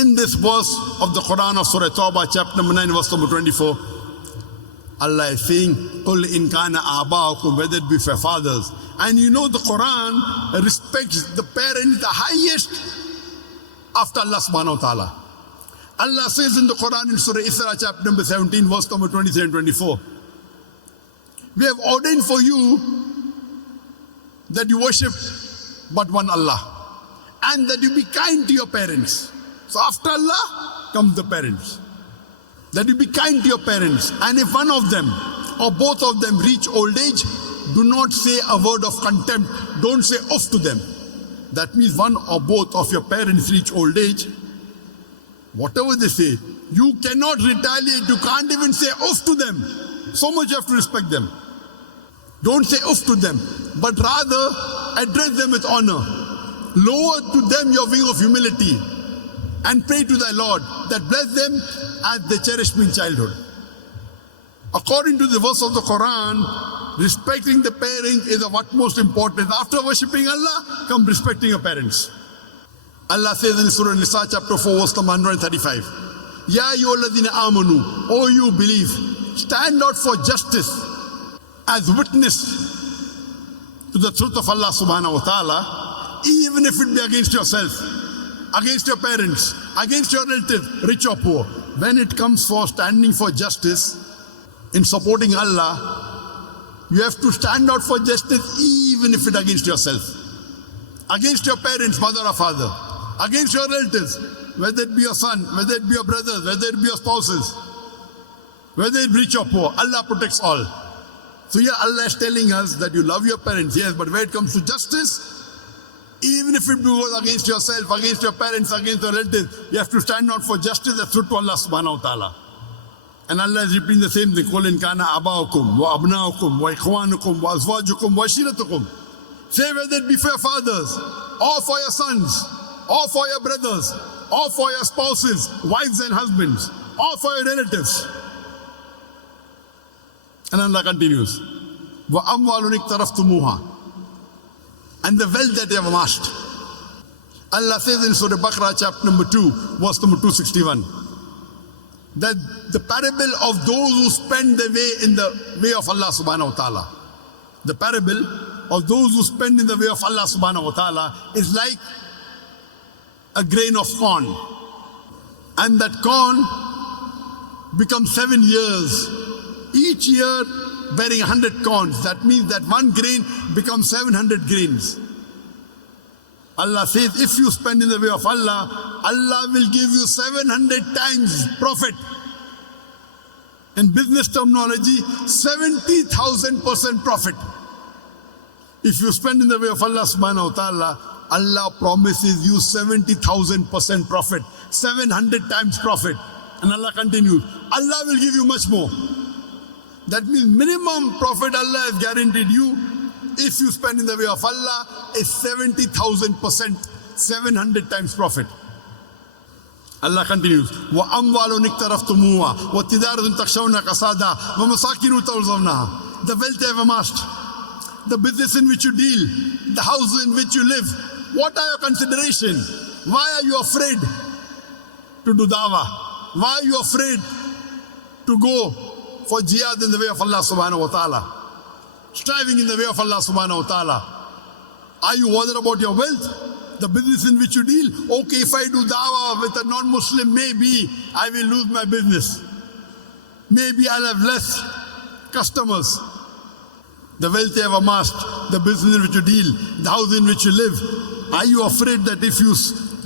In this verse of the Quran of Surah Tawbah, chapter number 9, verse number 24, Allah is saying, قُلْ إِنْ كَانَ آبَاؤُكُمْ, whether it be for fathers. And you know the Quran respects the parent the highest after Allah subhanahu wa ta'ala. Allah says in the Quran in Surah Isra, chapter number 17, verse number 23 and 24, we have ordained for you that you worship but one Allah, and that you be kind to your parents. So after Allah comes the parents. That you be kind to your parents, and if one of them or both of them reach old age, do not say a word of contempt. Don't say off to them. That means one or both of your parents reach old age, whatever they say, you cannot retaliate. You can't even say off to them. So much you have to respect them. Don't say off to them, but rather address them with honor. Lower to them your wing of humility and pray to thy Lord that bless them as they cherish me in childhood. According to the verse of the Quran, respecting the parents is of utmost importance. After worshipping Allah, come respecting your parents. Allah says in Surah Nisa, chapter 4, verse number 135, Ya ayyuhalladhina amanu, O you believe, stand out for justice as witness to the truth of Allah subhanahu wa ta'ala, even if it be against yourself, against your parents, against your relatives, rich or poor. When it comes for standing for justice in supporting Allah, you have to stand out for justice even if it against yourself, against your parents, mother or father, against your relatives, whether it be your son, whether it be your brothers, whether it be your spouses, whether it be rich or poor. Allah protects all. So here Allah is telling us that you love your parents, yes, but when it comes to justice, even if it goes against yourself, against your parents, against your relatives, you have to stand out for justice. That's true to Allah subhanahu wa ta'ala. And Allah is repeating the same thing. قُلْ إِنْ كَانَ آبَاؤُكُمْ وَأَبْنَاؤُكُمْ وَإِخْوَانُكُمْ وَأَزْوَاجُكُمْ وَعَشِيرَتُكُمْ. Say whether it be for your fathers, or for your sons, or for your brothers, or for your spouses, wives and husbands, or for your relatives. And Allah continues, وَأَمْوَالٌ اقْتَرَفْتُمُوهَا, and the wealth that they have amassed. Allah says in Surah Baqarah, chapter number 2, verse number 261, that the parable of those who spend their way in the way of Allah subhanahu wa ta'ala, the parable of those who spend in the way of Allah subhanahu wa ta'ala is like a grain of corn. And that corn becomes 7 years, each year bearing 100 corns. That means that one grain becomes 700 grains. Allah says, if you spend in the way of Allah, Allah will give you 700 times profit. In business terminology, 70,000% profit. If you spend in the way of Allah subhanahu wa ta'ala, Allah promises you 70,000% profit, 700 times profit. And Allah continues, Allah will give you much more. That means minimum profit Allah has guaranteed you if you spend in the way of Allah is 70,000%, 700 times profit. Allah continues, وَأَمْوَالٌ اقْتَرَفْتُمُوهَا وَتِجَارَةٌ تَخْشَوْنَ كَسَادَهَا وَمَسَاكِنُ تَرْضَوْنَهَا. The wealth you have amassed, the business in which you deal, the house in which you live. What are your considerations? Why are you afraid to do dawah? Why are you afraid to go for jihad in the way of Allah subhanahu wa ta'ala? Striving in the way of Allah subhanahu wa ta'ala. Are you worried about your wealth? The business in which you deal? Okay, if I do dawah with a non-Muslim, maybe I will lose my business. Maybe I'll have less customers. The wealth you have amassed, the business in which you deal, the house in which you live. Are you afraid that if you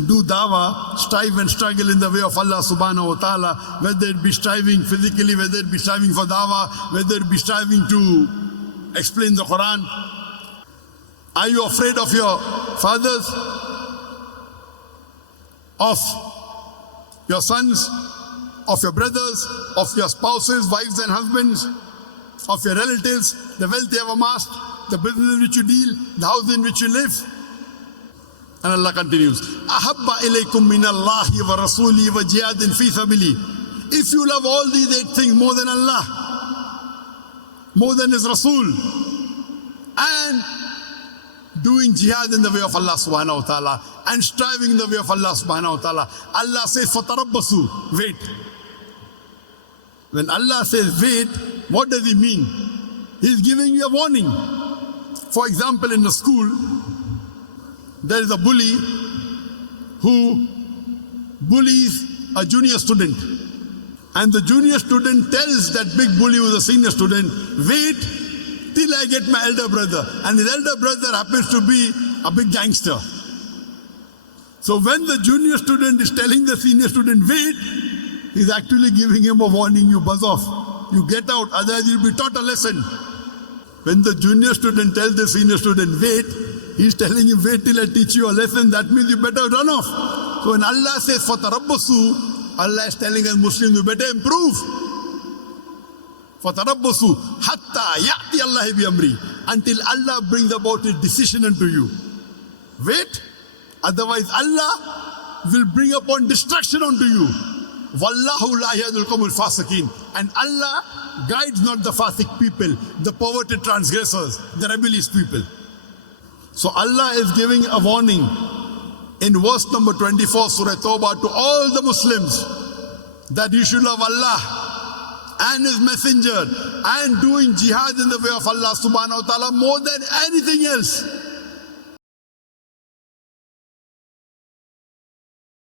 do dawah, strive and struggle in the way of Allah subhanahu wa ta'ala, whether it be striving physically, whether it be striving for dawah, whether it be striving to explain the Quran, are you afraid of your fathers, of your sons, of your brothers, of your spouses, wives and husbands, of your relatives, the wealth you have amassed, the business in which you deal, the house in which you live? And Allah continues, أَحَبَّ إِلَيْكُم مِّنَ اللَّهِ وَرَسُولِهِ وَجِهَادٍ فِي سَبِيلِهِ. If you love all these 8 things more than Allah, more than His Rasul, and doing jihad in the way of Allah subhanahu wa ta'ala and striving in the way of Allah subhanahu wa ta'ala. Allah says, fatarabbasu, wait. When Allah says wait, what does he mean? He's giving you a warning. For example, in the school, there is a bully who bullies a junior student. And the junior student tells that big bully who is a senior student, wait till I get my elder brother. And his elder brother happens to be a big gangster. So when the junior student is telling the senior student, wait, he's actually giving him a warning, you buzz off. You get out, otherwise you'll be taught a lesson. When the junior student tells the senior student, wait, he's telling him, wait till I teach you a lesson. That means you better run off. So when Allah says, fatarabbasu, Allah is telling us Muslims, you better improve. فَتَرَبَّصُوا حَتَّى يَأْتِيَ اللَّهِ بِأَمْرِهِ, until Allah brings about His decision unto you. Wait, otherwise Allah will bring upon destruction unto you. وَاللَّهُ لَا يَهْدِي الْقَوْمَ الْفَاسِقِينَ, and Allah guides not the fasik people, the perverted transgressors, the rebellious people. So Allah is giving a warning in verse number 24, Surah Tawbah, to all the Muslims that you should love Allah and His Messenger and doing jihad in the way of Allah subhanahu wa ta'ala more than anything else.